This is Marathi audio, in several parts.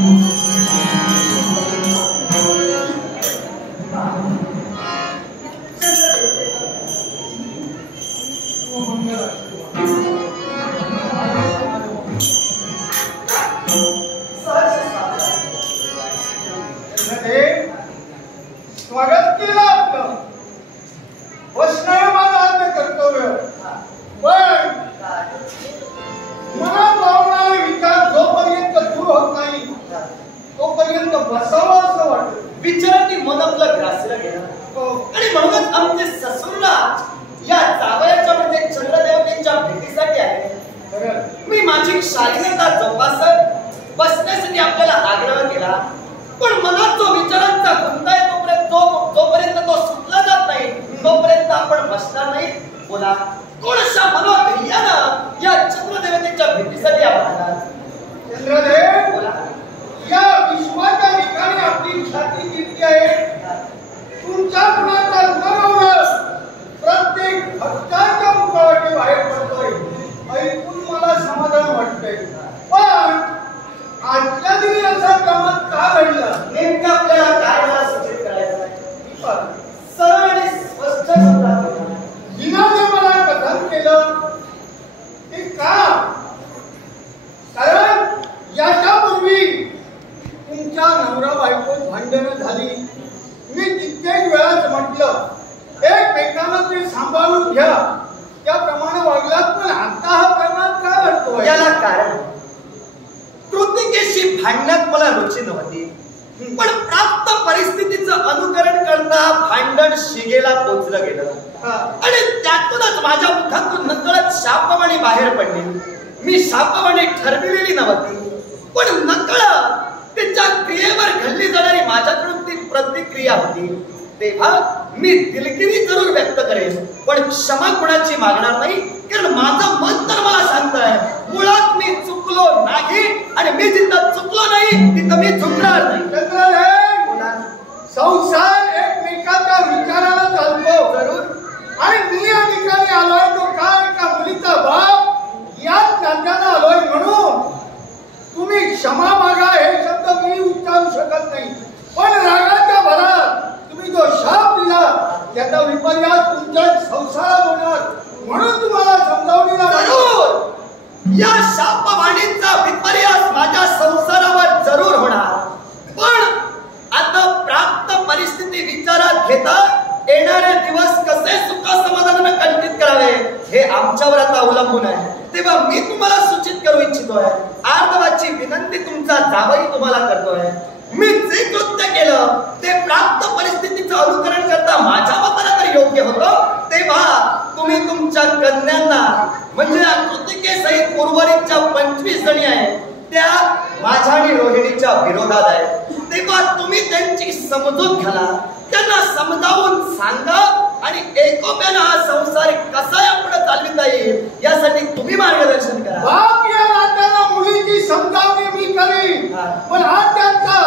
स्वागत केलं आपलं. वैष्णव माझं कर्तव्य. पण मनात वावणारे विचार जोपर्यंत दूर होत नाही तोपर्यंत बसावं असं वाटतं. विचारांनी मन आपलं ग्रासलं गेलं आणि म्हणूनच आमचे ससुरराज या जावयाच्या मध्ये चंद्रदेवतेच्या भेटीसाठी आले. मी माझी शालीनता जोपासत बसण्यासाठी आपल्याला आग्रह केला, पण मनात जो विचारांचा गुंता आहे जोपर्यंत तो सुटला जात नाही तोपर्यंत आपण बसणार नाही. बोला, कोणशा मनोधैर्यानं या चंद्रदेवतेच्या भेटीसाठी आपण आला? चंद्रदेव, बोला. या विश्वाच्या ठिकाणी आपली ख्याती किती आहे. तुमच्या गुणाचा गुणगौरव प्रत्येक भक्ताच्या मुखावरती बाहेर पडतोय ऐकून मला समाधान वाटतंय. पण आजच्या दिवशी असा क्रमात का घडला? नेमकं आपल्याला काय मला सूचित करायचं आहे? सरळ आणि स्पष्ट शब्दात जिनाने मला कथन केलं ते का? कारण याच्यापूर्वी तुमच्या नवरा बायकोत भांडणं झाली. मी कित्येक वेळाच म्हटलं एकमेकांना ते सांभाळून घ्या, त्याप्रमाणे वागलात. पण आता हा क्रमात का घडतो? याला कारण कृतिकेशी भांडण्यात मला रुची नव्हती, पण प्राप्त परिस्थितीचं अनुकरण करता भांडण शिगेला पोचलं गेलं आणि त्यातूनच माझ्या मुखातून नकळत शापवाणी बाहेर पडली. मी शापवाणी ठरविलेली नव्हती, पण नकळत तिच्या क्रियेवर घडली जाणारी माझ्याकडून ती प्रतिक्रिया होती. तेव्हा मी दिलगिरी जरूर व्यक्त करेन, पण क्षमा कुणाची मागणार नाही. कारण माझं मन तर मला सांगतंय मुळात मी चुकलो नाही आणि मी जिथं चुकलो नाही तिथं मी चुकणार नाही. संसार एकमेकाच्या विचाराला चालतो जरूर. आणि मी या ठिकाणी आलोय तो काय एका मुलीचा बाप याच नात्यानं आलोय. म्हणून तुम्ही क्षमा मागा हे शब्द मी उच्चारू शकत नाही. पण रागाच्या भरात तुम्ही जो शाप दिला त्याचा विपर्यास तुमच्या संसारात होणार. म्हणून तुम्हाला समजावणी जरूर या शापवाणीचा विपर्यास माझ्या संसारावर जरूर होणार. पण आता प्राप्त परिस्थिती विचारात घेता येणारे दिवस कसे सुखासमाधानाने कंठित करावे हे आमच्यावर आता अवलंबून आहे. तेव्हा मी तुम्हाला सूचित करू इच्छितोय, आर्दवाची विनंती तुमचा जावई तुम्हाला करतोय. मी जे कृत्य केलं ते प्राप्त परिस्थितीचं अनुकरण करता माझ्या मताला तर योग्य होतं. तेव्हा तुम्ही तुमच्या कन्यांना म्हणजे कृतिकेसहित उर्वरितच्या 25 जणी आहेत त्या माझ्या आणि रोहिणीच्या विरोधात आहेत. तेव्हा तुम्ही त्यांची समजूत घाला, त्यांना समजावून सांगा आणि एकोप्यानं हा संसार कसा यापुढे चालविता येईल यासाठी तुम्ही मार्गदर्शन करा. बाप या नात्याला मुलीची समजावणी मी करीन. पण आज त्यांचा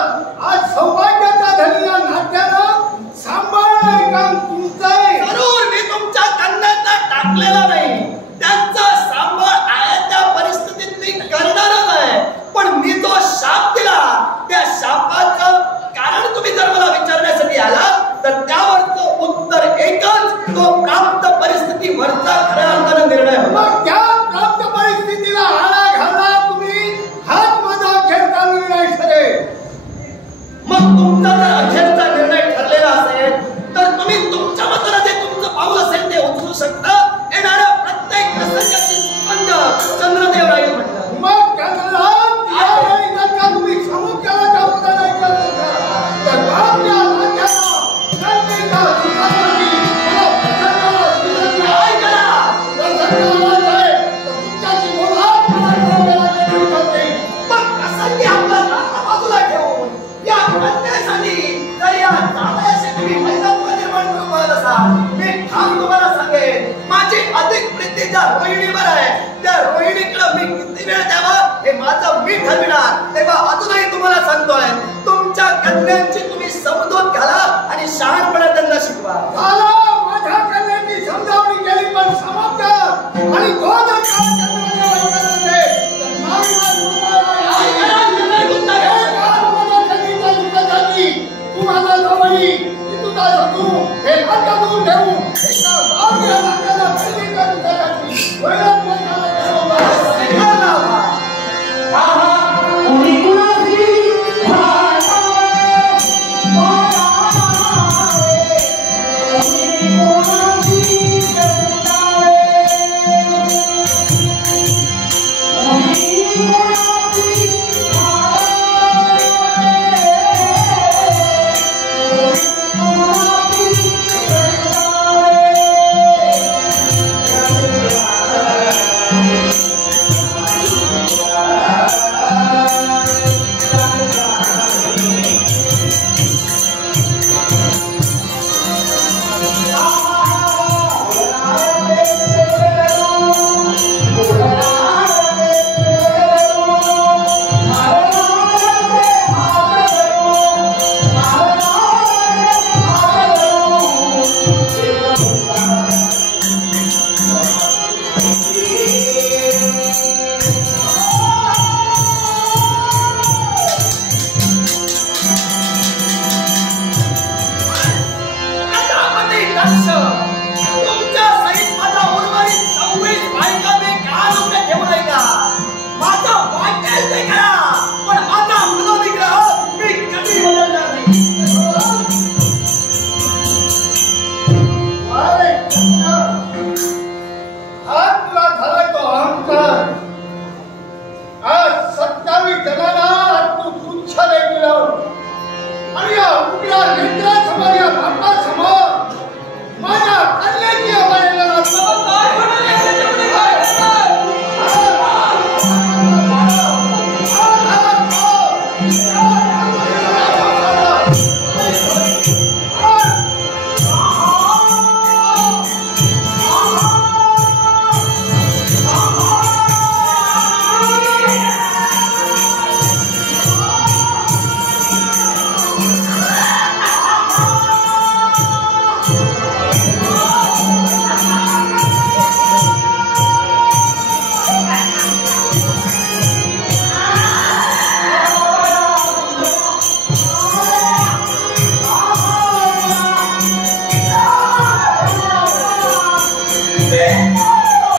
आज सौभाग्याचा धनी या नात्यानं सांभाळणं काम तुमचं आहे. जरूर मी तुमच्या कन्यांना टाकलेला नाही, त्यांचा सांभाळ आहे त्या परिस्थितीत मी करणारच आहे. पण मी जो शाप दिला त्या शापाचं कारण तुम्ही जर मला विचारण्यासाठी आला तर त्यावरचं उत्तर एकच, तो प्राप्त परिस्थितीवरचा खऱ्या अर्थानं निर्णय होता. त्या प्राप्त परिस्थितीला आळा घाला तुम्ही, हाच माझा अखेरचा निर्णय ठरेल. मग तुमचा जर अखेरचा निर्णय ठरलेला असेल तर तुम्ही तुमच्या मताला जे तुमचं पाऊल असेल ते उचलू शकता. येणाऱ्या प्रत्येक प्रसंगाची सुगंध चंद्रदेव राहील म्हटलं. मग चंद्रराज यावेळी जर का तुम्ही समुद्राला जाऊन नाही केलं तर बापल्या नात्याला कल्पिता सुखासाठी मला प्रसन्न काय करा प्रसन्न आहे तर तुमच्याची मुलात मला करते. मग प्रसंगी आपला नाता बाजूला ठेवून या कन्यासाठी जर या जावयाशी तुम्ही मैदान निर्माण करून पाहत असाल, मी ठाम तुम्हाला सांगेन माझी अधिक प्रीती ज्या रोहिणीवर आहे त्या रोहिणीकडे मी किती वेळ द्यावा हे माझं मी ठरविणार. तेव्हा अजूनही तुम्हाला सांगतोय तुमच्या कन्यांची तुम्ही समजूत घाला आणि शहाणपणा त्यांना शिकवा. माझ्या कन्यांची समजावणी केली पण समाप्त आणि तो जर देहाच्या दूर ठेवून एका गावच्या नात्याला खरेदी करून त्याची वैरत्वाला हा